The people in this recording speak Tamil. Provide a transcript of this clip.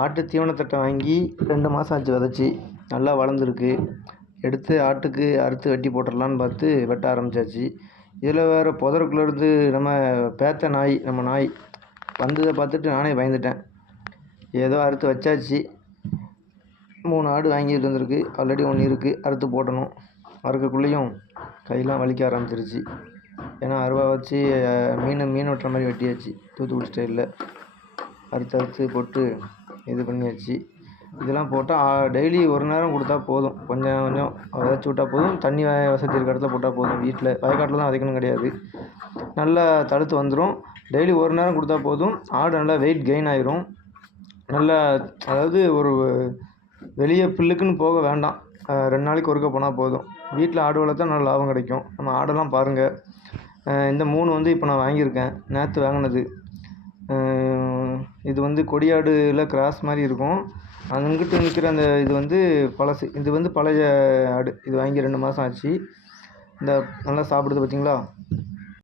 ஆட்டு தீவனத்தட்டை வாங்கி 2 மாதம் ஆச்சு விதைச்சி. நல்லா வளர்ந்துருக்கு. எடுத்து ஆட்டுக்கு அறுத்து வெட்டி போட்டுடலான்னு பார்த்து வெட்ட ஆரம்பித்தாச்சு. இதில் வேறு புதருக்குள்ளேருந்து பேத்த நாய் நம்ம நாய் வந்ததை பார்த்துட்டு நானே பயந்துட்டேன். ஏதோ அறுத்து வச்சாச்சு. 3 ஆடு வாங்கிட்டு வந்திருக்கு. ஆல்ரெடி 1 இருக்குது, அறுத்து போடணும். அறுக்கக்குள்ளேயும் கையெல்லாம் வலிக்க ஆரம்பிச்சிருச்சு. ஏன்னா அருவா வச்சு மீன் வெட்டுற மாதிரி வெட்டியாச்சு. தூத்துக்குடி ஸ்டைலில் அறுத்து போட்டு இது பண்ணியாச்சு. இதெல்லாம் போட்டால் டெய்லி ஒரு நேரம் கொடுத்தா போதும். கொஞ்சம் கொஞ்சம் விதைச்சி விட்டா போதும். தண்ணி வசதி இருக்க இடத்துல போட்டால் போதும். வீட்டில் வயக்காட்டில் தான் விதைக்கணும் கிடையாது. நல்லா தடுத்து வந்துடும். டெய்லி ஒரு நேரம் கொடுத்தா போதும். ஆடு நல்லா வெயிட் கெயின் ஆகிரும். நல்லா அதாவது ஒரு வெளியே புல்லுக்குன்னு போக வேண்டாம். 2 நாளைக்கு ஒருக்க போனால் போதும். வீட்டில் ஆடு வளர்த்தா நல்ல லாபம் கிடைக்கும். நம்ம ஆடெல்லாம் பாருங்கள். இந்த 3 இப்போ நான் வாங்கியிருக்கேன். நேற்று வாங்கினது. இது கொடியாடில் கிராஸ் மாதிரி இருக்கும். அங்கிட்டு நிற்கிற அந்த இது பழசு. இது பழைய ஆடு. இது வாங்கி 2 மாதம் ஆச்சு. இந்த நல்லா சாப்பிடுது பார்த்தீங்களா?